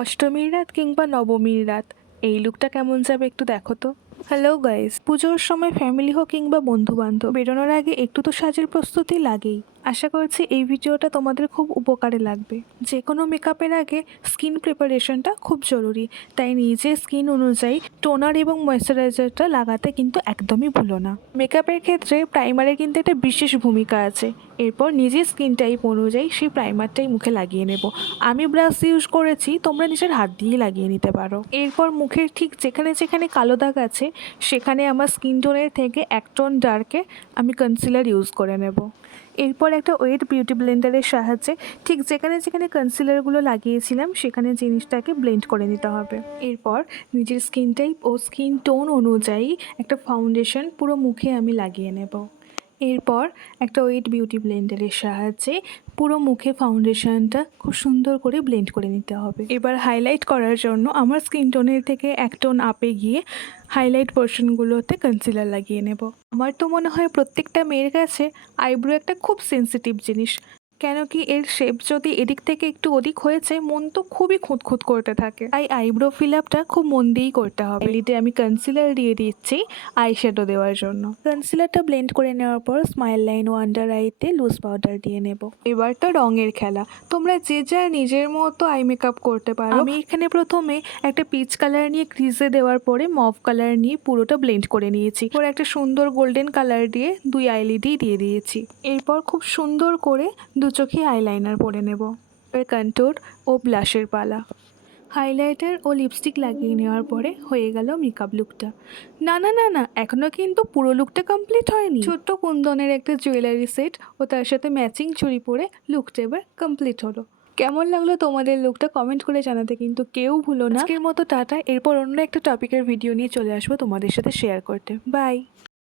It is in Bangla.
অষ্টমীর রাত কিংবা নবমীর রাত এই লুকটা কেমন যাবে একটু দেখো তো। হ্যালো গাইস, পুজোর সময় ফ্যামিলি হোক কিংবা বন্ধু বান্ধব বেরোনোর আগে একটু তো সাজের প্রস্তুতি লাগেই। আশা করছি এই ভিডিওটা তোমাদের খুব উপকারে লাগবে। যে কোনো মেকআপের আগে স্কিন প্রিপারেশনটা খুব জরুরি, তাই নিজের স্কিন অনুযায়ী টোনার এবং ময়েশ্চারাইজারটা লাগাতে কিন্তু একদমই ভুলো না। মেকআপের ক্ষেত্রে প্রাইমারের কিন্তু একটা বিশেষ ভূমিকা আছে। এরপর নিজের স্কিন টাইপ অনুযায়ী সেই প্রাইমারটাই মুখে লাগিয়ে নেব। আমি ব্রাশ ইউজ করেছি, তোমরা নিজের হাত দিয়ে লাগিয়ে নিতে পারো। এরপর মুখের ঠিক যেখানে যেখানে কালো দাগ আছে সেখানে আমার স্কিন টোনের থেকে এক টোন ডার্কে আমি কনসিলার ইউজ করে নেব। এরপর একটা ওয়েট বিউটি ব্লেন্ডারের সাহায্যে ঠিক যেখানে যেখানে কনসিলারগুলো লাগিয়েছিলাম সেখানে জিনিসটাকে ব্লেন্ড করে নিতে হবে। এরপর নিজের স্কিন টাইপ ও স্কিন টোন অনুযায়ী একটা ফাউন্ডেশন পুরো মুখে আমি লাগিয়ে নেব। এরপর একটা ওয়েট বিউটি ব্লেন্ডারের সাহায্যে পুরো মুখে ফাউন্ডেশনটা খুব সুন্দর করে ব্লেন্ড করে নিতে হবে। এবার হাইলাইট করার জন্য আমার স্কিন টোনের থেকে এক টোন আপে গিয়ে হাইলাইট পোর্শনগুলোতে কনসিলার লাগিয়ে নেব। আমার তো মনে হয় প্রত্যেকটা মেয়ের কাছে আইব্রো একটা খুব সেন্সিটিভ জিনিস, কেন কি এর শেপ যদি এদিক থেকে একটু ওদিক হয়েছে মন তো খুবই খুঁতখুত করতে থাকে। তাই আইব্রো ফিল আপটা খুব মন দিয়েই করতে হবে। এলিতে আমি কনসিলার দিয়ে দিচ্ছি আইশ্যাডো দেওয়ার জন্য। কনসিলারটা ব্লেন্ড করে নেওয়ার পর স্মাইল লাইন ও আন্ডার আইতে লুজ পাউডার দিয়ে নেব। এবার তো রঙের খেলা, তোমরা যে যার নিজের মতো আই মেকআপ করতে পারো। আমি এখানে প্রথমে একটা পিচ কালার নিয়ে ক্রিজে দেওয়ার পরে মভ কালার নিয়ে পুরোটা ব্লেন্ড করে নিয়েছি। পরে একটা সুন্দর গোল্ডেন কালার দিয়ে দুই আইলিডই দিয়ে দিয়েছি। এরপর খুব সুন্দর করে দু চোখে আইলাইনার পরে নেব। এবার কন্ট্যুর ও ব্লাশের পালা। হাইলাইটার ও লিপস্টিক লাগিয়ে নেওয়ার পরে হয়ে গেল মেকআপ লুকটা। না না না না, এখনও কিন্তু পুরো লুকটা কমপ্লিট হয়নি। ছোট্ট কুন্দনের একটা জুয়েলারি সেট ও তার সাথে ম্যাচিং চুড়ি পরে লুকটা এবার কমপ্লিট হলো। কেমন লাগলো তোমাদের লুকটা কমেন্ট করে জানাতে কিন্তু কেউ ভুলো না। আজকের মতো টাটা, এরপর অন্য একটা টপিকের ভিডিও নিয়ে চলে আসবো তোমাদের সাথে শেয়ার করতে। বাই।